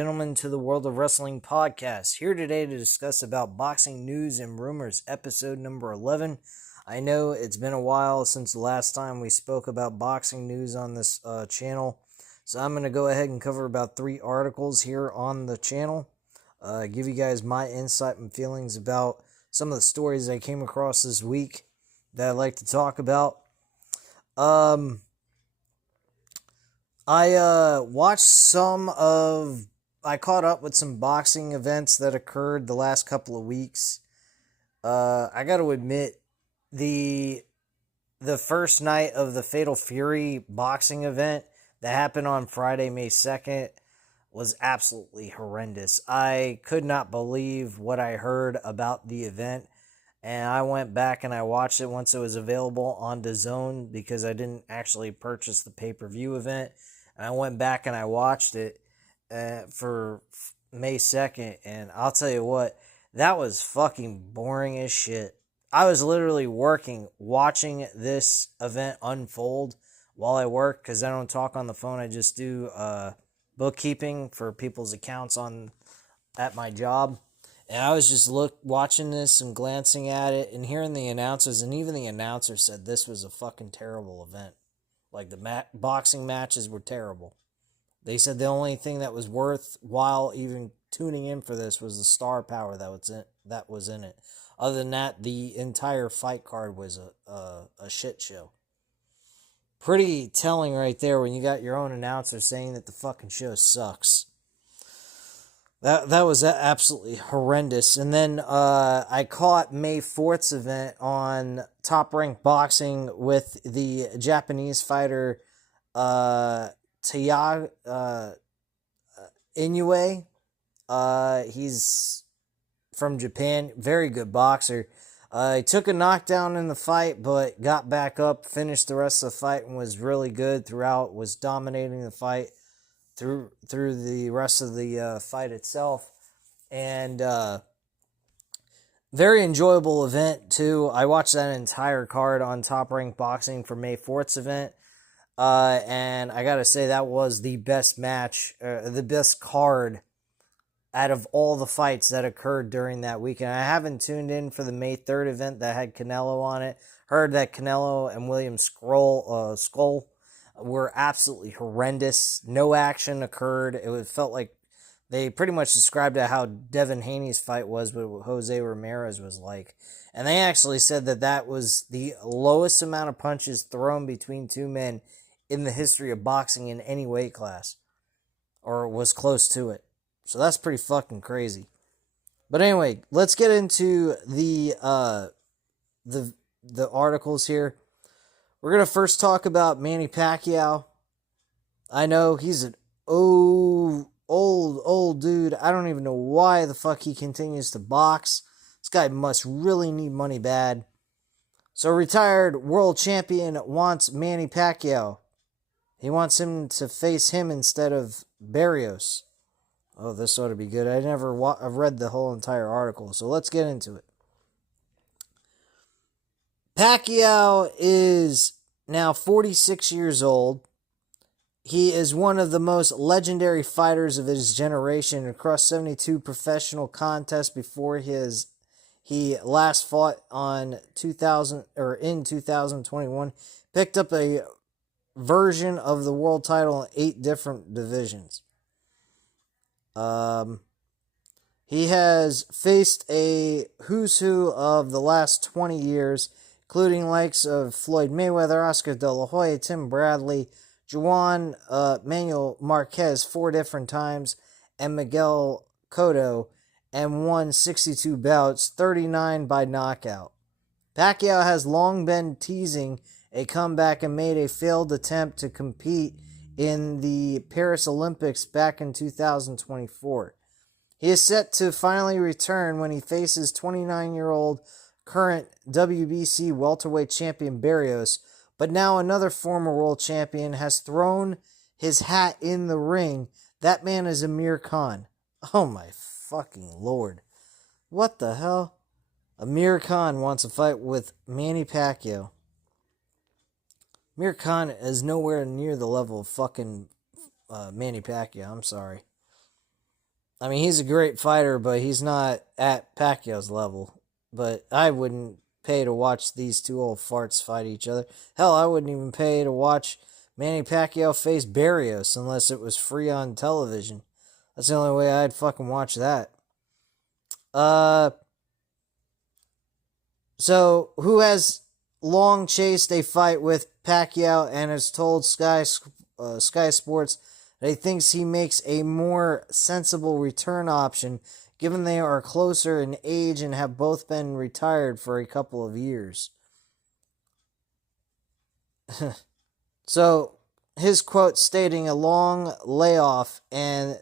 Gentlemen, to the World of Wrestling podcast. Here today to discuss about boxing news and rumors, episode number 11. I know it's been a while since the last time we spoke about boxing news on this channel, so I'm going to go ahead and cover about 3 articles here on the channel, give you guys my insight and feelings about some of the stories I came across this week that I'd like to talk about. I caught up with some boxing events that occurred the last couple of weeks. I got to admit, the first night of the Fatal Fury boxing event that happened on Friday, May 2nd, was absolutely horrendous. I could not believe what I heard about the event, and I went back and I watched it once it was available on DAZN because I didn't actually purchase the pay-per-view event, and I went back and I watched it for May 2nd, and I'll tell you what, that was fucking boring as shit. I was literally watching this event unfold while I work, because I don't talk on the phone. I just do bookkeeping for people's accounts at my job. And I was just watching this and glancing at it and hearing the announcers, and even the announcer said this was a fucking terrible event. Like, the boxing matches were terrible. They said the only thing that was worthwhile even tuning in for this was the star power that was in it. Other than that, the entire fight card was a shit show. Pretty telling right there when you got your own announcer saying that the fucking show sucks. That was absolutely horrendous. And then I caught May 4th's event on Top Rank Boxing with the Japanese fighter Inoue. He's from Japan, very good boxer. He took a knockdown in the fight, but got back up, finished the rest of the fight, and was really good throughout, was dominating the fight through the rest of the fight itself. And very enjoyable event, too. I watched that entire card on Top Rank Boxing for May 4th's event. And I gotta say, that was the best match, the best card out of all the fights that occurred during that weekend. I haven't tuned in for the May 3rd event that had Canelo on it. Heard that Canelo and William Skull were absolutely horrendous. No action occurred. It felt like they pretty much described it how Devin Haney's fight was, but what Jose Ramirez was like. And they actually said that was the lowest amount of punches thrown between two men in the history of boxing in any weight class, or was close to it. So that's pretty fucking crazy. But anyway, let's get into the articles here. We're gonna first talk about Manny Pacquiao. I know he's an old dude. I don't even know why the fuck he continues to box. This guy must really need money bad. So, retired world champion wants Manny Pacquiao. He wants him to face him instead of Barrios. Oh, this ought to be good. I've read the whole entire article, so let's get into it. Pacquiao is now 46 years old. He is one of the most legendary fighters of his generation across 72 professional contests before he last fought in 2021. Picked up a version of the world title in 8 different divisions. He has faced a who's who of the last 20 years, including likes of Floyd Mayweather, Oscar De La Hoya, Tim Bradley, Juan Manuel Marquez 4 different times, and Miguel Cotto, and won 62 bouts, 39 by knockout. Pacquiao has long been teasing a comeback and made a failed attempt to compete in the Paris Olympics back in 2024. He is set to finally return when he faces 29-year-old current WBC welterweight champion Barrios, but now another former world champion has thrown his hat in the ring. That man is Amir Khan. Oh my fucking lord. What the hell? Amir Khan wants a fight with Manny Pacquiao. Amir Khan is nowhere near the level of fucking Manny Pacquiao. I'm sorry. I mean, he's a great fighter, but he's not at Pacquiao's level. But I wouldn't pay to watch these two old farts fight each other. Hell, I wouldn't even pay to watch Manny Pacquiao face Barrios unless it was free on television. That's the only way I'd fucking watch that. Uh, so who has long chased a fight with Pacquiao and has told Sky Sports that he thinks he makes a more sensible return option given they are closer in age and have both been retired for a couple of years. So his quote stating a long layoff and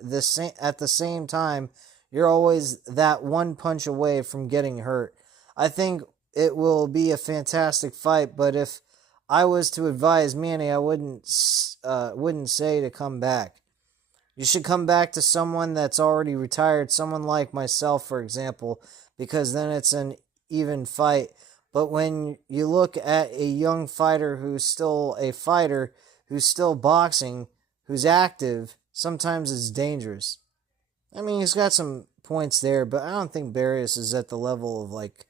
at the same time you're always that one punch away from getting hurt. I think it will be a fantastic fight, but if I was to advise Manny, I wouldn't say to come back. You should come back to someone that's already retired, someone like myself, for example, because then it's an even fight. But when you look at a young fighter who's still a fighter, who's still boxing, who's active, sometimes it's dangerous. I mean, he's got some points there, but I don't think Barrios is at the level of, like,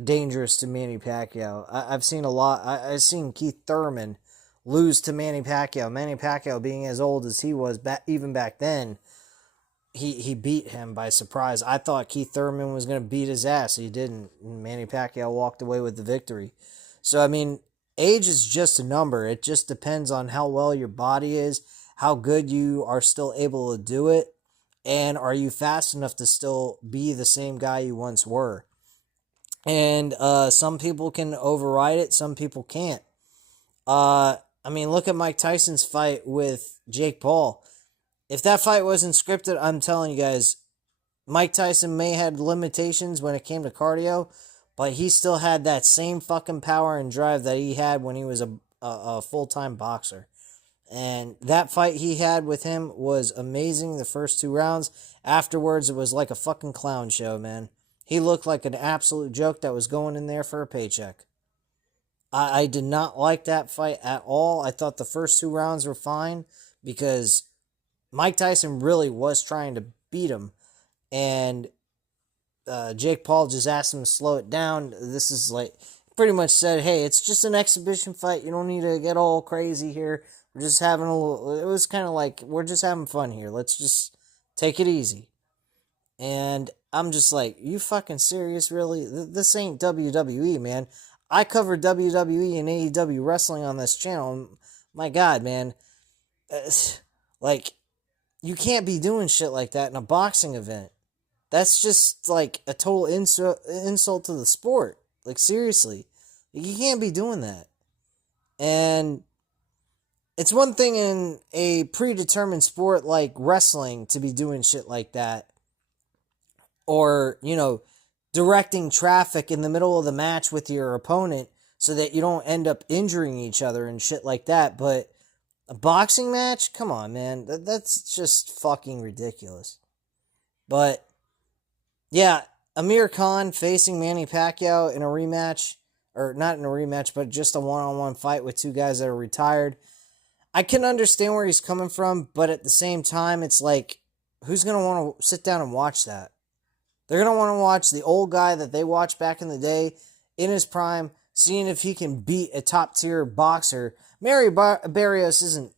dangerous to Manny Pacquiao. I've seen a lot. I've seen Keith Thurman lose to Manny Pacquiao. Manny Pacquiao, being as old as he was, even back then, he beat him by surprise. I thought Keith Thurman was going to beat his ass. He didn't. Manny Pacquiao walked away with the victory. So, I mean, age is just a number. It just depends on how well your body is, how good you are still able to do it, and are you fast enough to still be the same guy you once were. And some people can override it, some people can't. I mean, look at Mike Tyson's fight with Jake Paul. If that fight wasn't scripted, I'm telling you guys, Mike Tyson may have had limitations when it came to cardio, but he still had that same fucking power and drive that he had when he was a full-time boxer. And that fight he had with him was amazing the first 2 rounds. Afterwards, it was like a fucking clown show, man. He looked like an absolute joke that was going in there for a paycheck. I did not like that fight at all. I thought the first 2 rounds were fine because Mike Tyson really was trying to beat him. And Jake Paul just asked him to slow it down. This is like, pretty much said, hey, it's just an exhibition fight. You don't need to get all crazy here. We're just having a little, it was kind of like, we're just having fun here. Let's just take it easy. And I'm just like, you fucking serious, really? This ain't WWE, man. I cover WWE and AEW wrestling on this channel. My God, man. Like, you can't be doing shit like that in a boxing event. That's just, like, a total insult to the sport. Like, seriously. You can't be doing that. And it's one thing in a predetermined sport like wrestling to be doing shit like that. Or, you know, directing traffic in the middle of the match with your opponent so that you don't end up injuring each other and shit like that. But a boxing match? Come on, man. That's just fucking ridiculous. But, yeah, Amir Khan facing Manny Pacquiao in a rematch. Or not in a rematch, but just a one-on-one fight with two guys that are retired. I can understand where he's coming from, but at the same time, it's like, who's going to want to sit down and watch that? They're going to want to watch the old guy that they watched back in the day, in his prime, seeing if he can beat a top-tier boxer. Barrios isn't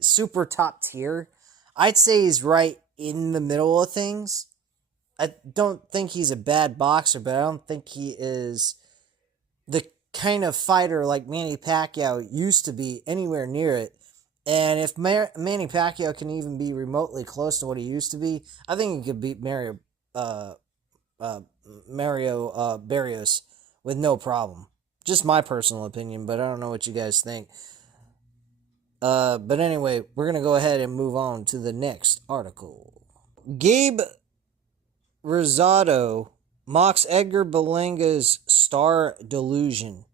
super top-tier. I'd say he's right in the middle of things. I don't think he's a bad boxer, but I don't think he is the kind of fighter like Manny Pacquiao used to be anywhere near it. And if Manny Pacquiao can even be remotely close to what he used to be, I think he could beat Mario Barrios with no problem. Just my personal opinion, but I don't know what you guys think. But anyway, we're going to go ahead and move on to the next article. Gabe Rosado mocks Edgar Berlanga's star delusion.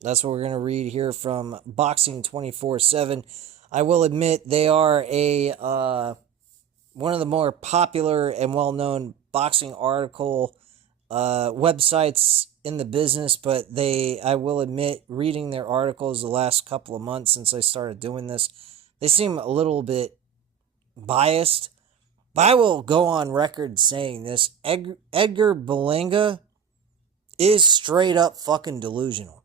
That's what we're going to read here from Boxing 24/7. I will admit they are one of the more popular and well-known boxing article websites in the business, but I will admit, reading their articles the last couple of months since I started doing this, they seem a little bit biased, but I will go on record saying this. Edgar Berlanga is straight up fucking delusional.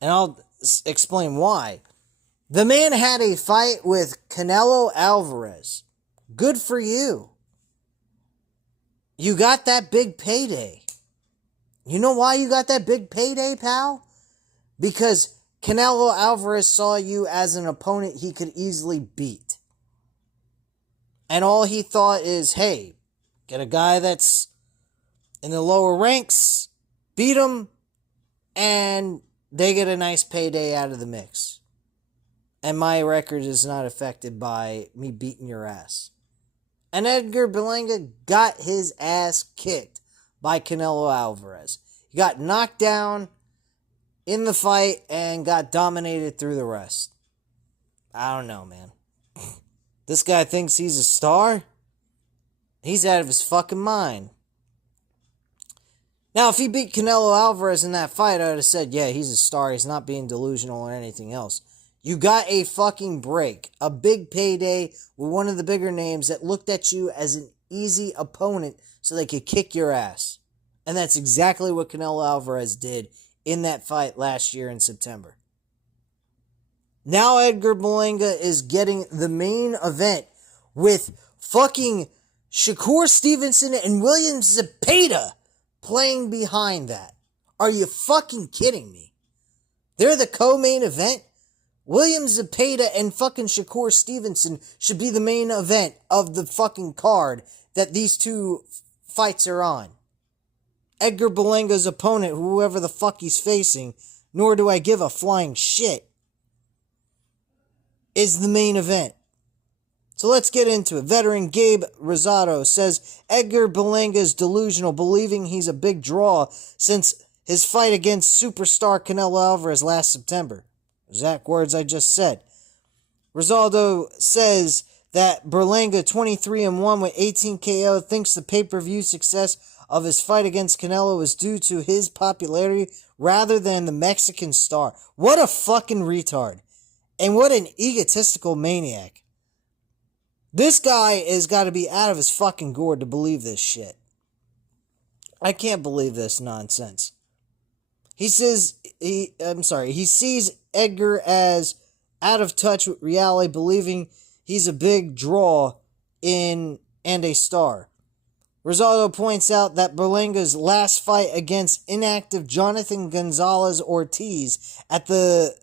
And I'll explain why. The man had a fight with Canelo Alvarez. Good for you. You got that big payday. You know why you got that big payday, pal? Because Canelo Alvarez saw you as an opponent he could easily beat. And all he thought is, hey, get a guy that's in the lower ranks, beat him, and they get a nice payday out of the mix. And my record is not affected by me beating your ass. And Edgar Berlanga got his ass kicked by Canelo Alvarez. He got knocked down in the fight and got dominated through the rest. I don't know, man. This guy thinks he's a star? He's out of his fucking mind. Now, if he beat Canelo Alvarez in that fight, I would have said, yeah, he's a star. He's not being delusional or anything else. You got a fucking break. A big payday with one of the bigger names that looked at you as an easy opponent so they could kick your ass. And that's exactly what Canelo Alvarez did in that fight last year in September. Now Edgar Berlanga is getting the main event with fucking Shakur Stevenson and William Zepeda playing behind that. Are you fucking kidding me? They're the co-main event? William Zepeda and fucking Shakur Stevenson should be the main event of the fucking card that these two fights are on. Edgar Berlanga's opponent, whoever the fuck he's facing, nor do I give a flying shit, is the main event. So let's get into it. Veteran Gabe Rosado says Edgar Berlanga is delusional, believing he's a big draw since his fight against superstar Canelo Alvarez last September. Exact words I just said. Rosado says that Berlanga, 23-1 with 18 KO, thinks the pay-per-view success of his fight against Canelo is due to his popularity rather than the Mexican star. What a fucking retard. And what an egotistical maniac. This guy has got to be out of his fucking gourd to believe this shit. I can't believe this nonsense. He sees Edgar as out of touch with reality, believing he's a big draw and a star. Rosado points out that Berlanga's last fight against inactive Jonathan Gonzalez Ortiz at the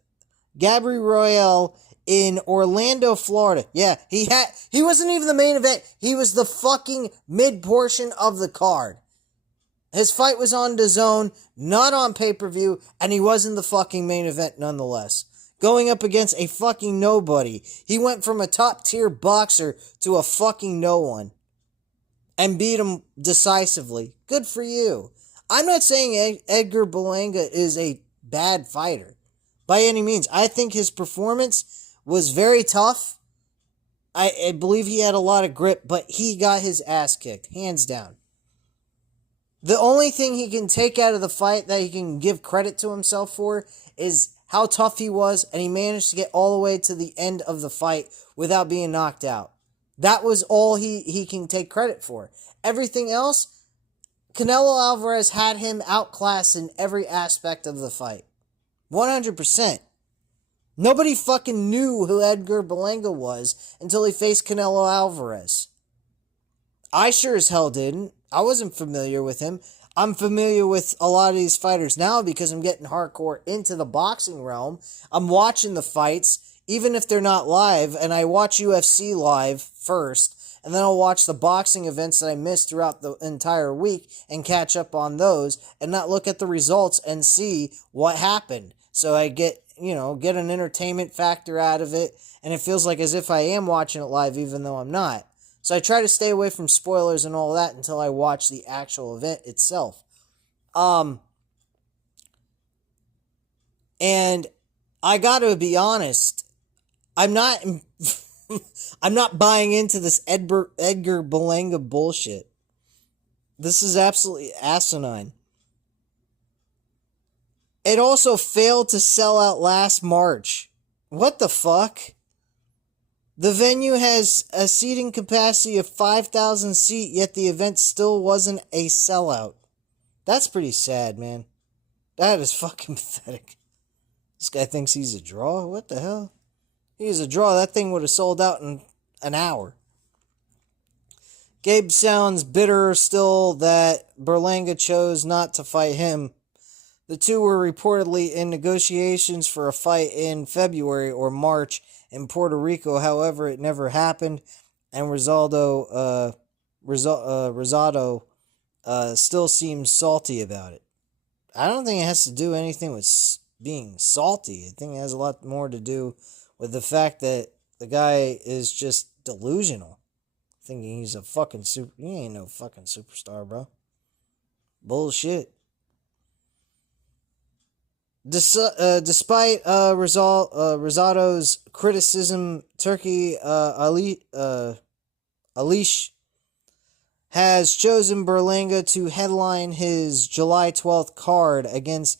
Gabriel Royale in Orlando, Florida. Yeah, he wasn't even the main event. He was the fucking mid portion of the card. His fight was on DAZN, not on pay-per-view, and he wasn't the fucking main event nonetheless. Going up against a fucking nobody. He went from a top-tier boxer to a fucking no one. And beat him decisively. Good for you. I'm not saying Edgar Berlanga is a bad fighter. By any means. I think his performance was very tough. I believe he had a lot of grit, but he got his ass kicked. Hands down. The only thing he can take out of the fight that he can give credit to himself for is how tough he was, and he managed to get all the way to the end of the fight without being knocked out. That was all he can take credit for. Everything else, Canelo Alvarez had him outclassed in every aspect of the fight. 100%. Nobody fucking knew who Edgar Berlanga was until he faced Canelo Alvarez. I sure as hell didn't. I wasn't familiar with him. I'm familiar with a lot of these fighters now because I'm getting hardcore into the boxing realm. I'm watching the fights, even if they're not live, and I watch UFC live first, and then I'll watch the boxing events that I missed throughout the entire week and catch up on those and not look at the results and see what happened. So I get an entertainment factor out of it, and it feels like as if I am watching it live even though I'm not. So I try to stay away from spoilers and all that until I watch the actual event itself. And I gotta be honest, I'm not buying into this Edgar Berlanga bullshit. This is absolutely asinine. It also failed to sell out last March. What the fuck? The venue has a seating capacity of 5,000 seats, yet the event still wasn't a sellout. That's pretty sad, man. That is fucking pathetic. This guy thinks he's a draw? What the hell? He's a draw. That thing would have sold out in an hour. Gabe sounds bitter still that Berlanga chose not to fight him. The two were reportedly in negotiations for a fight in February or March in Puerto Rico. However, it never happened, and Rosado still seems salty about it. I don't think it has to do anything with being salty. I think it has a lot more to do with the fact that the guy is just delusional, thinking he's a fucking he ain't no fucking superstar, bro. Bullshit. Despite Rosado's criticism, Turkey Alish has chosen Berlanga to headline his July 12th card against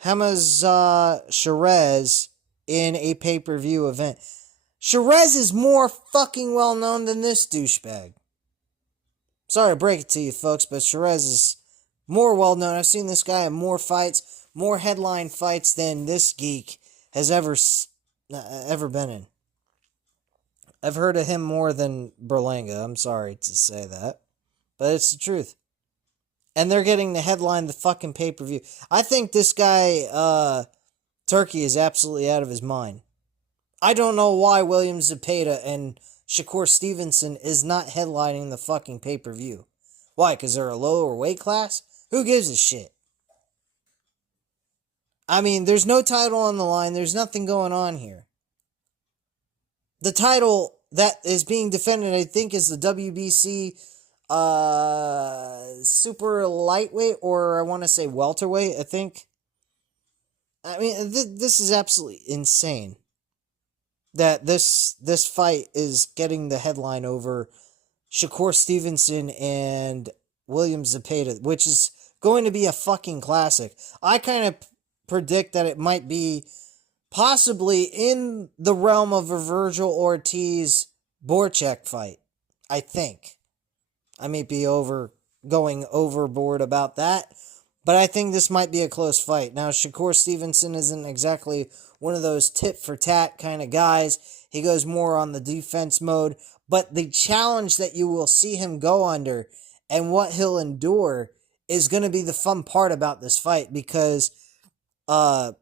Hamza Sherez in a pay-per-view event. Sherez is more fucking well-known than this douchebag. Sorry to break it to you, folks, but Sherez is more well-known. I've seen this guy in more fights, more headline fights than this geek has ever been in. I've heard of him more than Berlanga. I'm sorry to say that, but it's the truth. And they're getting to headline the fucking pay-per-view. I think this guy, Turkey, is absolutely out of his mind. I don't know why William Zepeda and Shakur Stevenson is not headlining the fucking pay-per-view. Why? Because they're a lower weight class? Who gives a shit? I mean, there's no title on the line. There's nothing going on here. The title that is being defended, I think, is the WBC super lightweight, or I want to say welterweight, I think. I mean, this is absolutely insane that this fight is getting the headline over Shakur Stevenson and William Zepeda, which is going to be a fucking classic. I kind of predict that it might be possibly in the realm of a Virgil Ortiz Borchek fight. I think. I may be going overboard about that, but I think this might be a close fight. Now, Shakur Stevenson isn't exactly one of those tit-for-tat kind of guys. He goes more on the defense mode, but the challenge that you will see him go under and what he'll endure is going to be the fun part about this fight, because I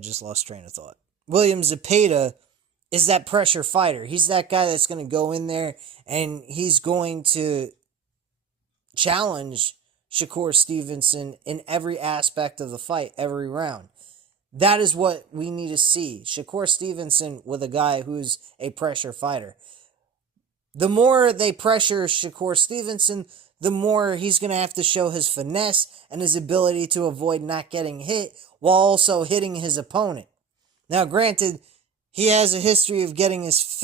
just lost train of thought. William Zepeda is that pressure fighter. He's that guy that's going to go in there and he's going to challenge Shakur Stevenson in every aspect of the fight, every round. That is what we need to see. Shakur Stevenson with a guy who's a pressure fighter. The more they pressure Shakur Stevenson, the more he's going to have to show his finesse and his ability to avoid not getting hit while also hitting his opponent. Now, granted, he has a history of getting his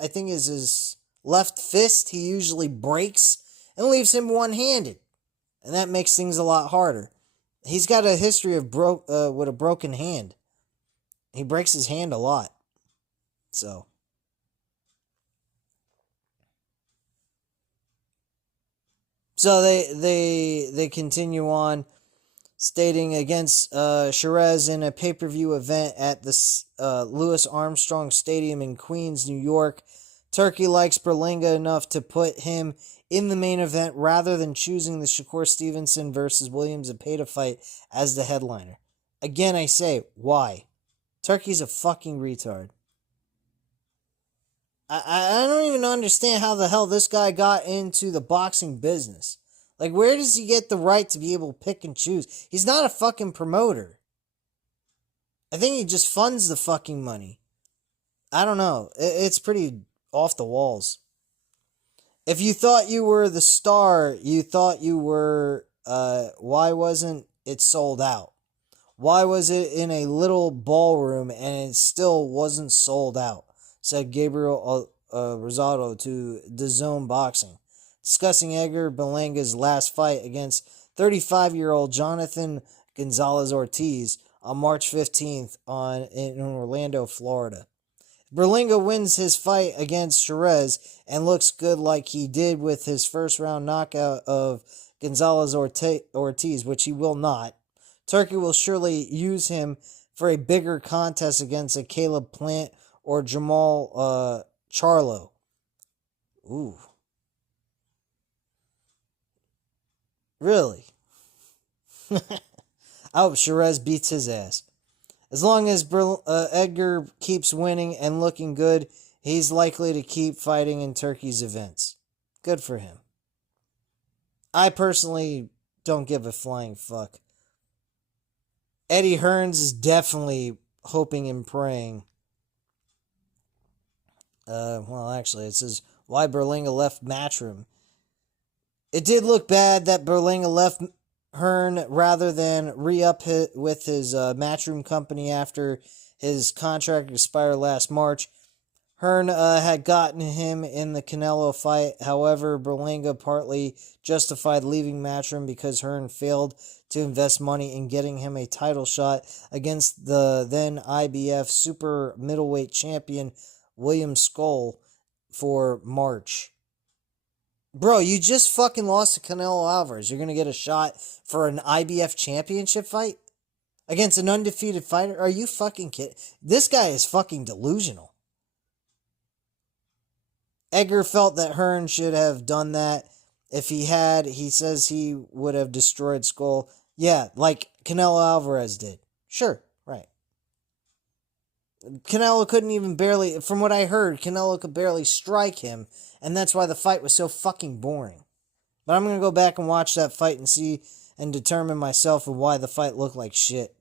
I think is his left fist, he usually breaks and leaves him one-handed. And that makes things a lot harder. He's got a history of with a broken hand. He breaks his hand a lot. So they continue on, stating against Sherez in a pay-per-view event at the Louis Armstrong Stadium in Queens, New York. Turkey likes Berlanga enough to put him in the main event rather than choosing the Shakur Stevenson versus William Zepeda fight as the headliner. Again, I say, why? Turkey's a fucking retard. I don't even understand how the hell this guy got into the boxing business. Like, where does he get the right to be able to pick and choose? He's not a fucking promoter. I think he just funds the fucking money. I don't know. It's pretty off the walls. If you thought you were the star, you thought you were, why wasn't it sold out? Why was it in a little ballroom and it still wasn't sold out? Said Gabriel Rosado to DAZN Boxing, discussing Edgar Berlanga's last fight against 35-year-old Jonathan Gonzalez-Ortiz on March 15th in Orlando, Florida. Berlanga wins his fight against Shiraz and looks good like he did with his first-round knockout of Gonzalez-Ortiz, which he will not. Turkey will surely use him for a bigger contest against a Caleb Plant or Jamal Charlo. Ooh. Really? I hope Shiraz beats his ass. As long as Edgar keeps winning and looking good, he's likely to keep fighting in Turkey's events. Good for him. I personally don't give a flying fuck. Eddie Hearns is definitely hoping and praying. Well, actually, it says why Berlanga left Matchroom. It did look bad that Berlanga left Hearn rather than re-up with his Matchroom company after his contract expired last March. Hearn had gotten him in the Canelo fight. However, Berlanga partly justified leaving Matchroom because Hearn failed to invest money in getting him a title shot against the then IBF super middleweight champion William Skoll for March. Bro, you just fucking lost to Canelo Alvarez. You're going to get a shot for an IBF championship fight? Against an undefeated fighter? Are you fucking kidding? This guy is fucking delusional. Edgar felt that Hearn should have done that. If he had, he says he would have destroyed Skoll. Yeah, like Canelo Alvarez did. Sure, right. Canelo couldn't even barely, from what I heard, Canelo could barely strike him, and that's why the fight was so fucking boring. But I'm going to go back and watch that fight and see and determine myself of why the fight looked like shit.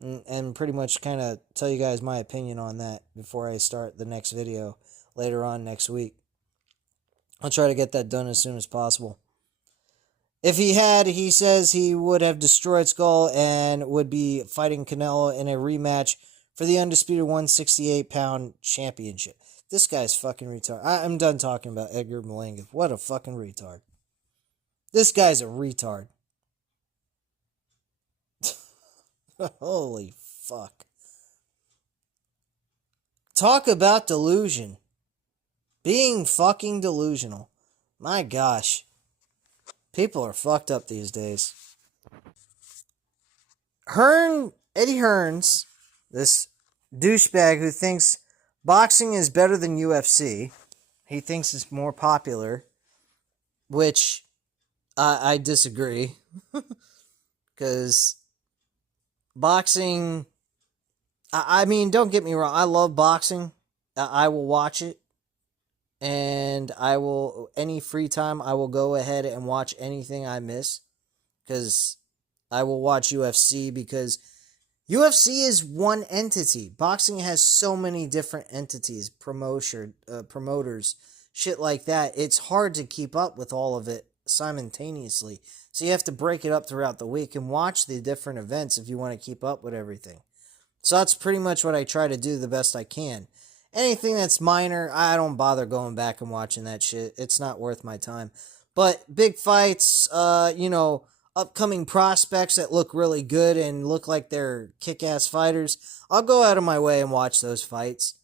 And pretty much kind of tell you guys my opinion on that before I start the next video later on next week. I'll try to get that done as soon as possible. If he had, he says he would have destroyed Skoll and would be fighting Canelo in a rematch for the undisputed 168-pound championship. This guy's fucking retarded. I'm done talking about Edgar Berlanga. What a fucking retard. This guy's a retard. Holy fuck. Talk about delusion. Being fucking delusional. My gosh. People are fucked up these days. Eddie Hearns, this douchebag who thinks boxing is better than UFC. He thinks it's more popular, which I disagree. Because boxing, I mean, don't get me wrong, I love boxing. I will watch it. And I will, any free time, I will go ahead and watch anything I miss. Because I will watch UFC because UFC is one entity. Boxing has so many different entities, promoters, shit like that. It's hard to keep up with all of it simultaneously. So you have to break it up throughout the week and watch the different events if you want to keep up with everything. So that's pretty much what I try to do the best I can. Anything that's minor, I don't bother going back and watching that shit. It's not worth my time. But big fights, upcoming prospects that look really good and look like they're kick-ass fighters, I'll go out of my way and watch those fights.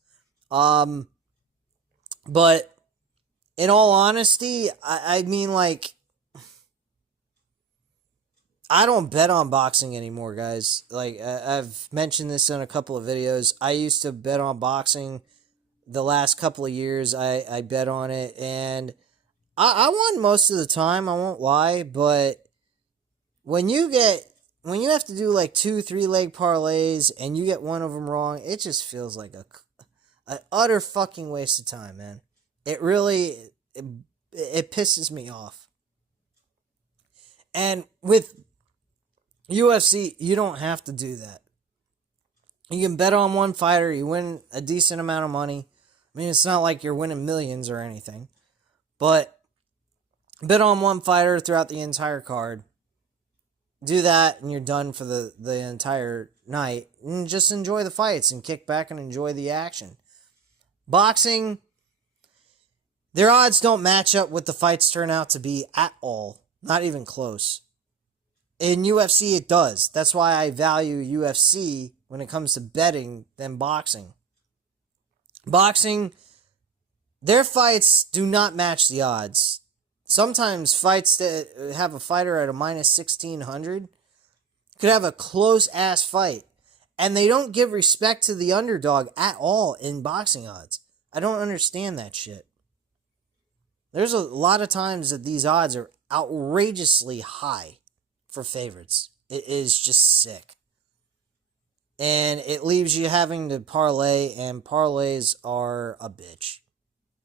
But in all honesty, I mean, like, I don't bet on boxing anymore, guys. Like, I've mentioned this in a couple of videos. I used to bet on boxing the last couple of years. I bet on it, and I won most of the time, I won't lie, but when you have to do like 2-3 leg parlays and you get one of them wrong, it just feels like an utter fucking waste of time, man. It really, it pisses me off. And with UFC, you don't have to do that. You can bet on one fighter, you win a decent amount of money. I mean, it's not like you're winning millions or anything. But bet on one fighter throughout the entire card. Do that and you're done for the entire night. And just enjoy the fights and kick back and enjoy the action. Boxing, their odds don't match up what the fights turn out to be at all. Not even close. In UFC, it does. That's why I value UFC when it comes to betting than boxing. Boxing, their fights do not match the odds. Sometimes fights that have a fighter at a minus 1600 could have a close ass fight. And they don't give respect to the underdog at all in boxing odds. I don't understand that shit. There's a lot of times that these odds are outrageously high for favorites. It is just sick. And it leaves you having to parlay, and parlays are a bitch.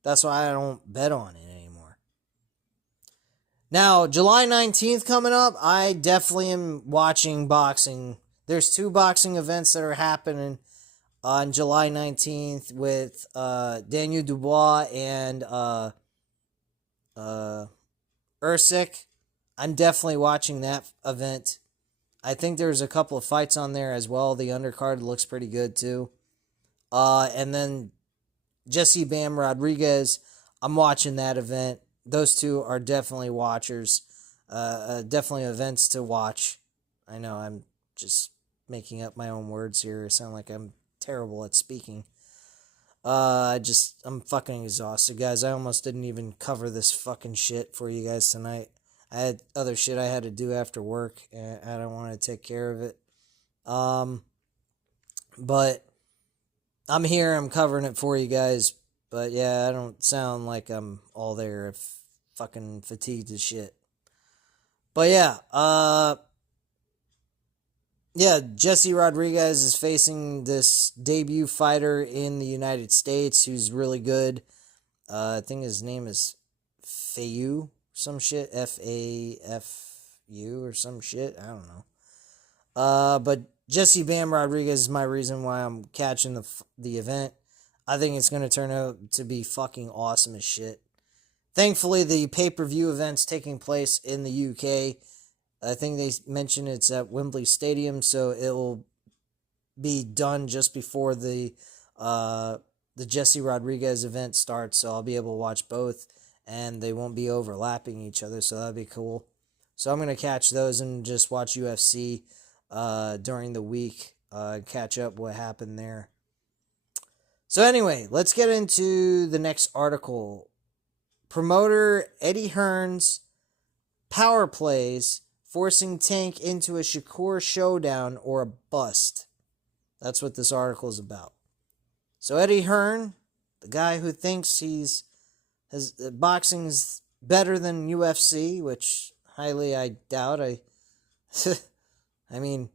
That's why I don't bet on it anymore. Now, July 19th coming up, I definitely am watching boxing. There's 2 boxing events that are happening on July 19th with Daniel Dubois and Usyk. I'm definitely watching that event. I think there's a couple of fights on there as well. The undercard looks pretty good too. And then Jesse Bam Rodriguez, I'm watching that event. Those two are definitely watchers. Definitely events to watch. I know I'm just making up my own words here. I sound like I'm terrible at speaking. I'm fucking exhausted, guys. I almost didn't even cover this fucking shit for you guys tonight. I had other shit I had to do after work, and I don't want to take care of it. But I'm here. I'm covering it for you guys. But yeah, I don't sound like I'm all there. I'm fucking fatigued as shit. But yeah, Jesse Rodriguez is facing this debut fighter in the United States who's really good. I think his name is Fayu, some shit, Fafu or some shit. I don't know. But Jesse Bam Rodriguez is my reason why I'm catching the event. I think it's going to turn out to be fucking awesome as shit. Thankfully, the pay-per-view event's taking place in the UK. I think they mentioned it's at Wembley Stadium, so it'll be done just before the Jesse Rodriguez event starts, so I'll be able to watch both, and they won't be overlapping each other, so that'll be cool. So I'm going to catch those and just watch UFC during the week, catch up what happened there. So anyway, let's get into the next article. Promoter Eddie Hearn's power plays forcing Tank into a Shakur showdown or a bust. That's what this article is about. So Eddie Hearn, the guy who thinks boxing's better than UFC, which highly I doubt. I mean,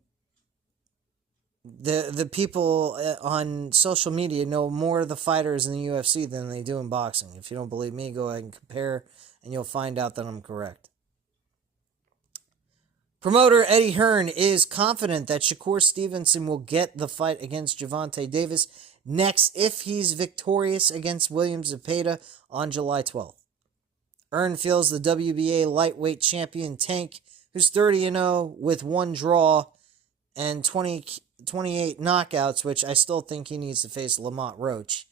the people on social media know more of the fighters in the UFC than they do in boxing. If you don't believe me, go ahead and compare, and you'll find out that I'm correct. Promoter Eddie Hearn is confident that Shakur Stevenson will get the fight against Gervonta Davis next if he's victorious against William Zepeda on July 12th. Hearn feels the WBA lightweight champion Tank, who's 30-0 with 1 draw and 28 knockouts, which I still think he needs to face Lamont Roach.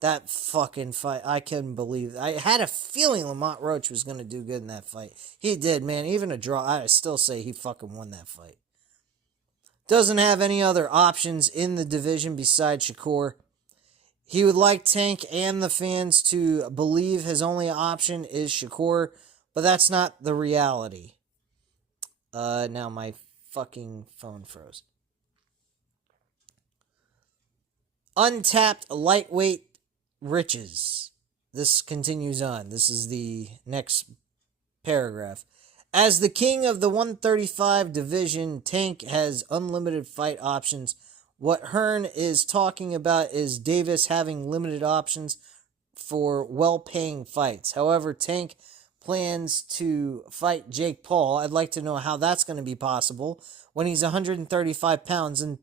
That fucking fight, I couldn't believe it. I had a feeling Lamont Roach was going to do good in that fight. He did, man. Even a draw, I still say he fucking won that fight. Doesn't have any other options in the division besides Shakur. He would like Tank and the fans to believe his only option is Shakur, but that's not the reality. Now my fucking phone froze. Untapped lightweight riches. This continues on. This is the next paragraph. As the king of the 135 division, Tank has unlimited fight options. What Hearn is talking about is Davis having limited options for well-paying fights. However, Tank plans to fight Jake Paul. I'd like to know how that's going to be possible when he's 135 pounds and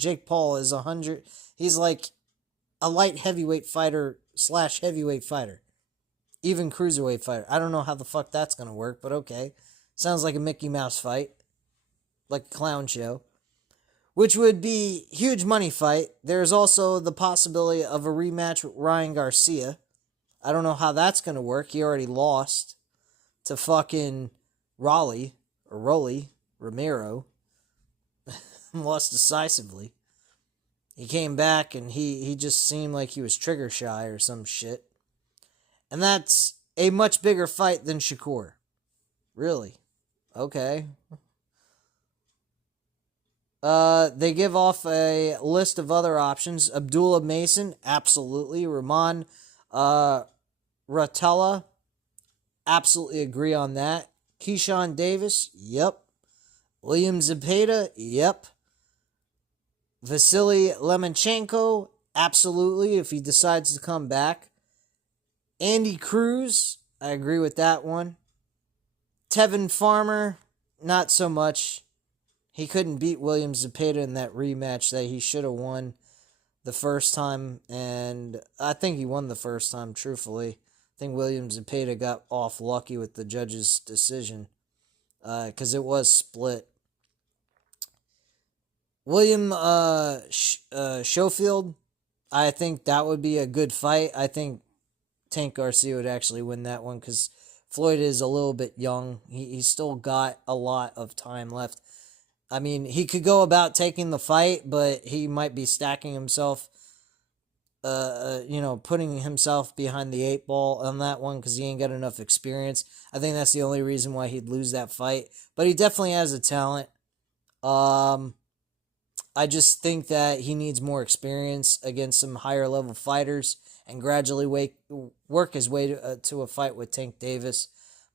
Jake Paul is 100. He's like a light heavyweight fighter / heavyweight fighter. Even cruiserweight fighter. I don't know how the fuck that's going to work, but okay. Sounds like a Mickey Mouse fight. Like a clown show. Which would be a huge money fight. There's also the possibility of a rematch with Ryan Garcia. I don't know how that's going to work. He already lost to fucking Romero, lost decisively. He came back and he just seemed like he was trigger shy or some shit. And that's a much bigger fight than Shakur. Really? Okay. They give off a list of other options. Abdullah Mason, absolutely. Rahman Ratella, absolutely agree on that. Keyshawn Davis, yep. William Zepeda, yep. Vasily Lomachenko, absolutely, if he decides to come back. Andy Cruz, I agree with that one. Tevin Farmer, not so much. He couldn't beat William Zepeda in that rematch that he should have won the first time, and I think he won the first time, truthfully. I think William Zepeda got off lucky with the judge's decision, because it was split. William Schofield, I think that would be a good fight. I think Tank Garcia would actually win that one because Floyd is a little bit young. He's still got a lot of time left. I mean, he could go about taking the fight, but he might be stacking himself, putting himself behind the 8 ball on that one because he ain't got enough experience. I think that's the only reason why he'd lose that fight. But he definitely has a talent. I just think that he needs more experience against some higher level fighters and gradually work his way to a fight with Tank Davis.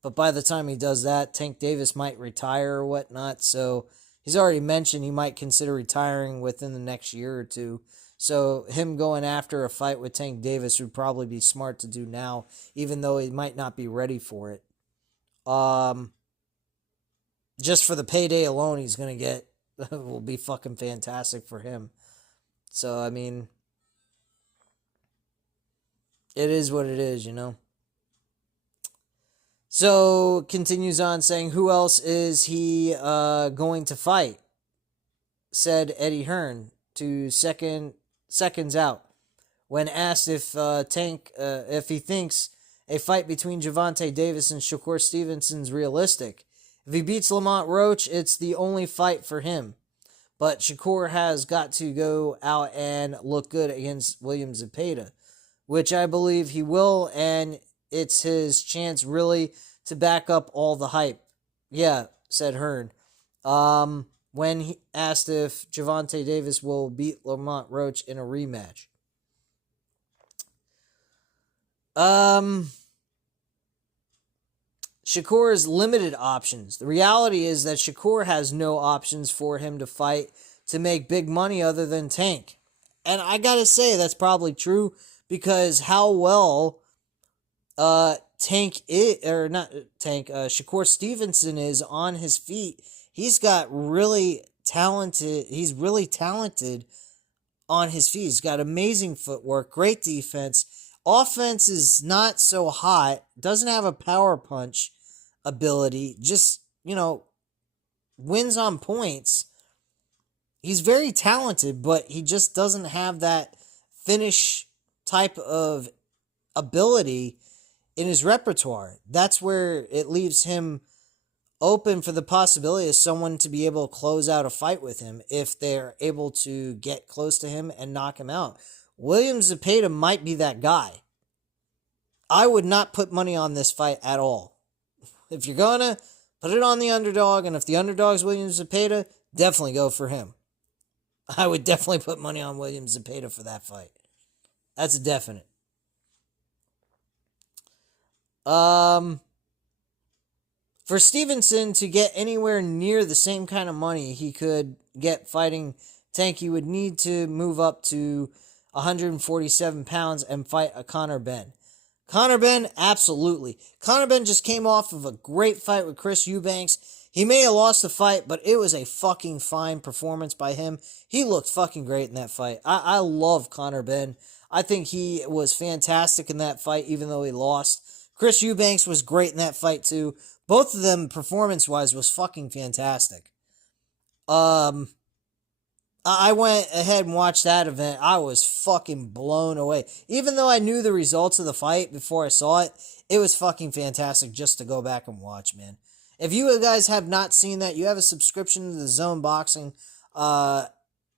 But by the time he does that, Tank Davis might retire or whatnot. So he's already mentioned he might consider retiring within the next year or two. So him going after a fight with Tank Davis would probably be smart to do now, even though he might not be ready for it. Just for the payday alone he's going to get will be fucking fantastic for him. So, I mean, it is what it is, you know. So, continues on saying, who else is he going to fight? Said Eddie Hearn to seconds out. When asked if if he thinks a fight between Gervonta Davis and Shakur Stevenson's realistic. If he beats Lamont Roach, it's the only fight for him. But Shakur has got to go out and look good against William Zepeda, which I believe he will, and it's his chance really to back up all the hype. Yeah, said Hearn. When he asked if Gervonta Davis will beat Lamont Roach in a rematch. Shakur's limited options. The reality is that Shakur has no options for him to fight to make big money other than Tank. And I gotta say, that's probably true because how well Shakur Stevenson is on his feet. He's really talented on his feet. He's got amazing footwork, great defense. Offense is not so hot, doesn't have a power punch ability, just, wins on points. He's very talented, but he just doesn't have that finish type of ability in his repertoire. That's where it leaves him open for the possibility of someone to be able to close out a fight with him if they're able to get close to him and knock him out. William Zepeda might be that guy. I would not put money on this fight at all. If you're gonna, put it on the underdog, and if the underdog's William Zepeda, definitely go for him. I would definitely put money on William Zepeda for that fight. That's a definite. For Stevenson to get anywhere near the same kind of money he could get fighting Tank, he would need to move up to 147 pounds and fight a Conor Benn. Conor Benn, absolutely. Conor Benn just came off of a great fight with Chris Eubanks. He may have lost the fight, but it was a fucking fine performance by him. He looked fucking great in that fight. I love Conor Benn. I think he was fantastic in that fight, even though he lost. Chris Eubanks was great in that fight, too. Both of them, performance-wise, was fucking fantastic. I went ahead and watched that event. I was fucking blown away. Even though I knew the results of the fight before I saw it, it was fucking fantastic just to go back and watch, man. If you guys have not seen that, you have a subscription to the Zone Boxing. I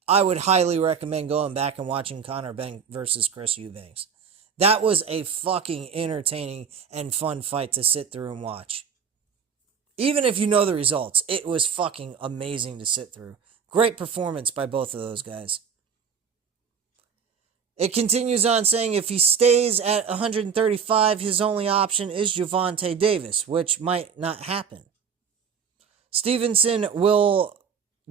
would highly recommend going back and watching Conor Benn versus Chris Eubanks. That was a fucking entertaining and fun fight to sit through and watch. Even if you know the results, it was fucking amazing to sit through. Great performance by both of those guys. It continues on saying if he stays at 135, his only option is Gervonta Davis, which might not happen. Stevenson will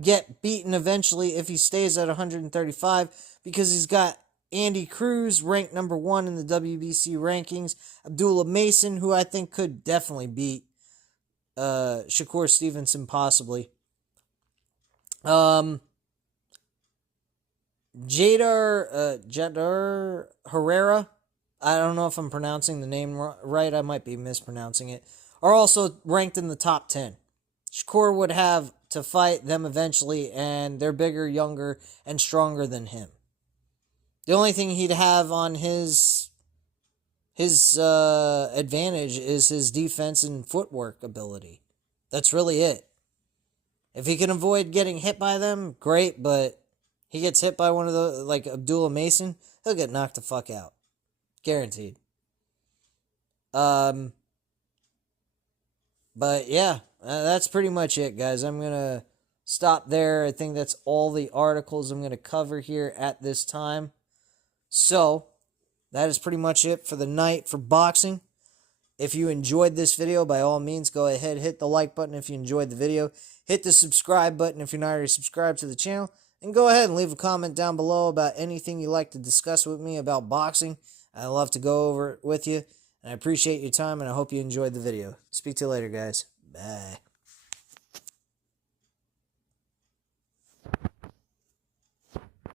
get beaten eventually if he stays at 135 because he's got Andy Cruz ranked number 1 in the WBC rankings, Abdullah Mason, who I think could definitely beat Shakur Stevenson possibly. Jadar Herrera, I don't know if I'm pronouncing the name right, I might be mispronouncing it, are also ranked in the top 10. Shakur would have to fight them eventually, and they're bigger, younger, and stronger than him. The only thing he'd have on his advantage is his defense and footwork ability. That's really it. If he can avoid getting hit by them, great, but he gets hit by one of the, like Abdullah Mason, he'll get knocked the fuck out. Guaranteed. But yeah, that's pretty much it, guys. I'm going to stop there. I think that's all the articles I'm going to cover here at this time. So, that is pretty much it for the night for boxing. If you enjoyed this video, by all means, go ahead, hit the like button if you enjoyed the video. Hit the subscribe button if you're not already subscribed to the channel. And go ahead and leave a comment down below about anything you'd like to discuss with me about boxing. I'd love to go over it with you. And I appreciate your time, and I hope you enjoyed the video. Speak to you later, guys. Bye.